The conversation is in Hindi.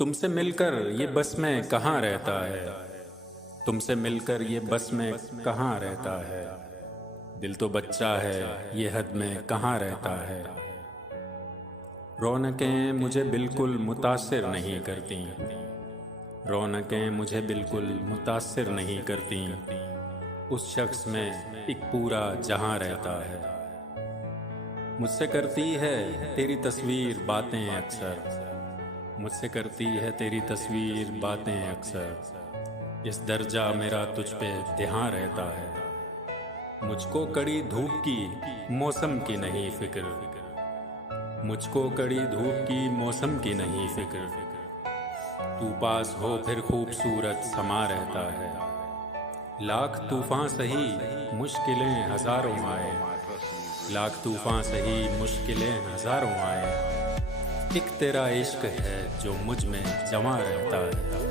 तुमसे मिलकर ये बस में कहाँ रहता है। तुमसे मिलकर ये बस में कहाँ रहता है। दिल तो बच्चा है ये हद में कहाँ रहता है। रौनकें मुझे बिल्कुल मुतासिर नहीं करती। रौनकें मुझे बिल्कुल मुतासिर नहीं करती। उस शख्स में एक पूरा जहां रहता है। मुझसे करती है तेरी तस्वीर बातें अक्सर। मुझसे करती है तेरी तस्वीर बातें अक्सर। इस दर्जा मेरा तुझ पे ध्यान रहता है। मुझको कड़ी धूप की मौसम की नहीं फिक्र। मुझको कड़ी धूप की मौसम की नहीं फिक्र। तू पास हो फिर खूबसूरत समा रहता है। लाख तूफान सही मुश्किलें हजारों आए। लाख तूफान सही मुश्किलें हजारों आए। एक तेरा इश्क है जो मुझ में जमा रहता है।